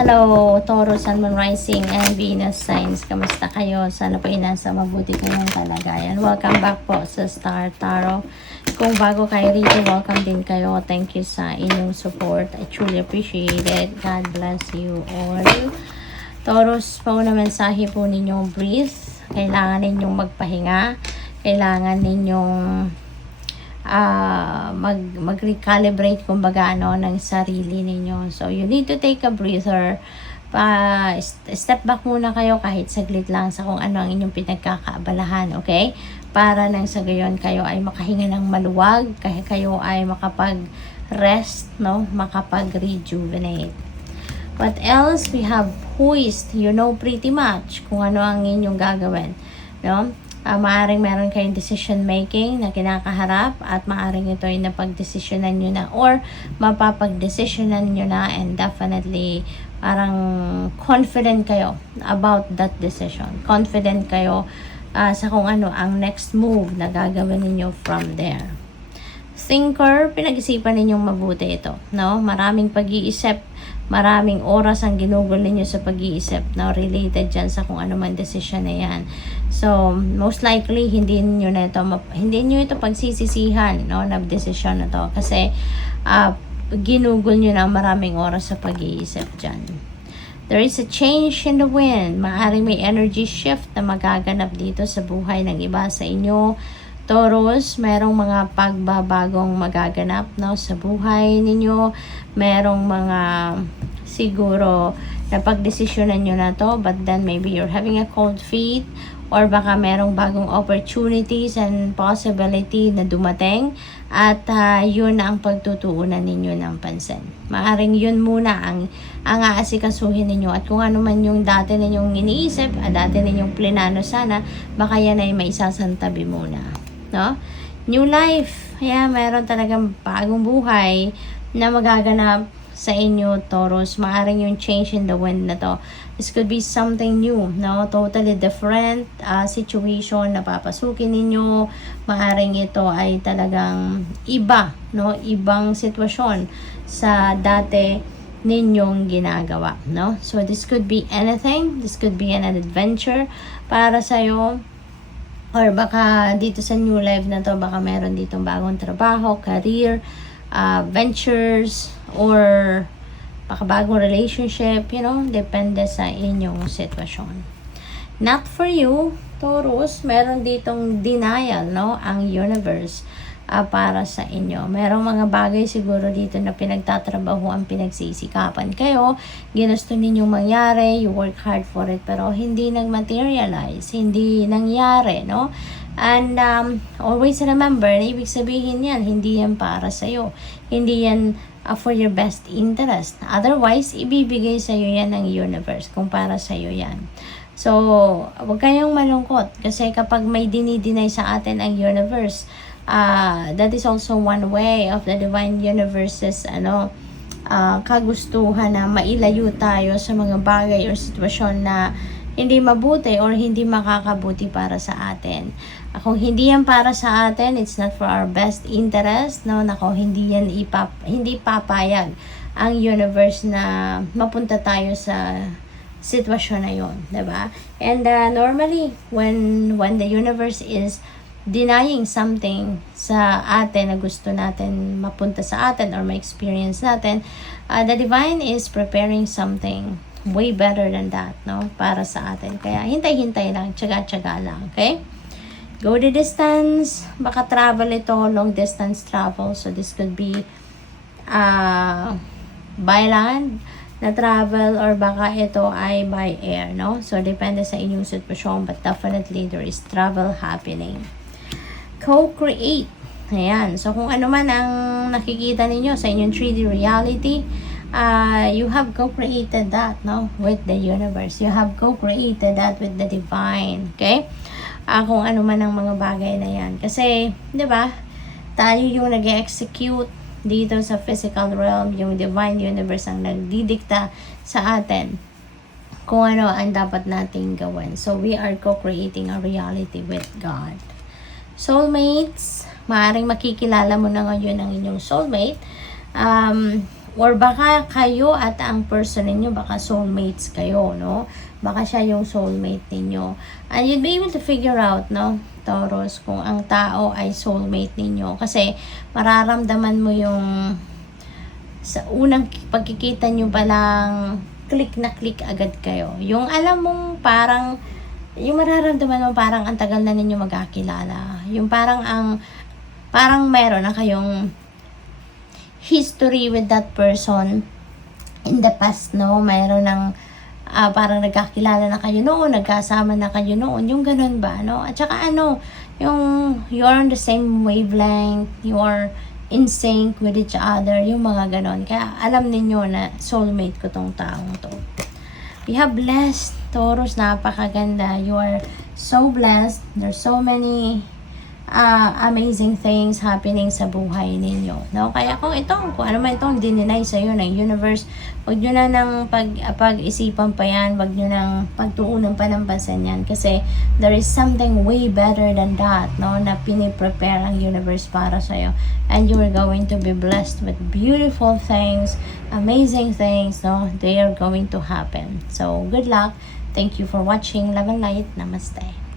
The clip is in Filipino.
Hello, Taurus, Sun, Moon, Rising, and Venus signs. Kamusta kayo? Sana po nasa mabuti kayong kalagayan. Welcome back po sa Star Tarot. Kung bago kayo rito, welcome din kayo. Thank you sa inyong support. I truly appreciate it. God bless you all. Taurus, pauna mensahe po ninyong breathe. Kailangan ninyong magpahinga. Kailangan ninyong mag-recalibrate kumbaga ng sarili ninyo. So you need to take a breather. Step back muna kayo kahit saglit lang sa kung ano ang inyong pinagkakaabalahan, okay? Para nang sa gayon kayo ay makahinga ng maluwag, kahit kayo ay makapag-rest, no? Makapag-rejuvenate. What else? We have poised. You know pretty much kung ano ang inyong gagawin, no? Maaring meron kayong decision making na kinakaharap at maaring ito ay napag-desisyonan nyo na or mapapag-desisyonan nyo na, and definitely parang confident kayo about that decision. Confident kayo sa kung ano ang next move na gagawin ninyo from there. Thinker, pinag-isipan ninyong mabuti ito, no? Maraming pag-iisip, maraming oras ang ginugol ninyo sa pag-iisip, no? Related dyan sa kung ano man decision na yan. So, most likely, hindi niyo ito pagsisisihan, no? Na decision na to. Kasi, ginugol nyo na maraming oras sa pag-iisip dyan. There is a change in the wind. Maaaring may energy shift na magaganap dito sa buhay ng iba sa inyo. Taurus, merong mga pagbabagong magaganap, no, sa buhay ninyo. Merong mga siguro na pagdesisyonan nyo na to, but then maybe you're having a cold feet, or baka merong bagong opportunities and possibility na dumating, at yun na ang pagtutuunan ninyo ng pansin. Maaring yun muna ang aasikasuhin ninyo, at kung ano man yung dati ninyong iniisip, dati ninyong plinano sana, baka yan ay maisasantabi muna, no? New life. Meron talagang bagong buhay na magaganap sa inyo, Taurus. Maaring yung change in the wind na to. This could be something new, no? Totally different situation na papasukin ninyo. Maaring ito ay talagang iba, no? Ibang sitwasyon sa dati ninyong ginagawa, no? So this could be anything. This could be an adventure para sa'yo. Or baka dito sa new life na to, baka meron ditong bagong trabaho, career, ventures, or baka bagong relationship, depende sa inyong sitwasyon. Not for you, Taurus, meron ditong denial, no, ang universe para sa inyo. Merong mga bagay siguro dito na pinagtatrabaho ang pinagsisikapan kayo, ginusto ninyong mangyari, you work hard for it, pero hindi nag-materialize, hindi nangyari, no? And always remember, ibig sabihin yan, hindi yan para sa'yo. Hindi yan for your best interest. Otherwise, ibibigay sa'yo yan ng universe kung para sa'yo yan. So, huwag kayong malungkot kasi kapag may dinideny sa atin ang universe, that is also one way of the divine universe's kagustuhan na mailayo tayo sa mga bagay or sitwasyon na hindi mabuti or hindi makakabuti para sa atin. Kung hindi yan para sa atin, it's not for our best interest, no? Hindi papayag ang universe na mapunta tayo sa sitwasyon na yun, diba? And normally, when the universe is denying something sa atin na gusto natin mapunta sa atin or ma-experience natin, the divine is preparing something way better than that, no? Para sa atin. Kaya hintay-hintay lang, tsaga-tsaga lang, okay? Go the distance. Baka travel ito, long distance travel. So this could be by land na travel, or baka ito ay by air, no? So depende sa inyong sitwasyon, but definitely there is travel happening. Co-create. Ayan. So kung ano man ang nakikita ninyo sa inyong 3D reality, you have co-created that, no, with the universe. You have co-created that with the divine, okay? Kung ano man ang mga bagay na yan. Kasi, di ba, tayo yung nag-execute dito sa physical realm, yung divine universe ang nagdidikta sa atin kung ano ang dapat nating gawin. So, we are co-creating a reality with God. Soulmates, maaaring makikilala mo na ngayon ang inyong soulmate. Or baka kayo at ang person ninyo, baka soulmates kayo, no? Baka siya yung soulmate ninyo. And you'd be able to figure out, no, Taurus, kung ang tao ay soulmate ninyo. Kasi mararamdaman mo yung sa unang pagkikita nyo palang click na click agad kayo. Yung alam mong parang, yung mararamdaman mo parang ang tagal na ninyo magkakilala. Yung parang meron na kayong history with that person in the past, no? Mayroon ng parang nagkakilala na kayo noon, nagkasama na kayo noon, yung ganun ba, no? At saka yung you're on the same wavelength, you're in sync with each other, yung mga ganun. Kaya alam ninyo na soulmate ko tong taong to. You have blessed, Taurus, napakaganda. You are so blessed. There's so many amazing things happening sa buhay ninyo, no? Kaya kung ano man itong dininay sa iyo ng universe, wag nyo na nang pag-isipan pa yan, wag nyo nang pagtuunan pa ng pansin yan, kasi there is something way better than that, no, na piniprepare ang universe para sa iyo, and you are going to be blessed with beautiful things, amazing things, no? They are going to happen. So good luck. Thank you for watching. Love and light. Namaste.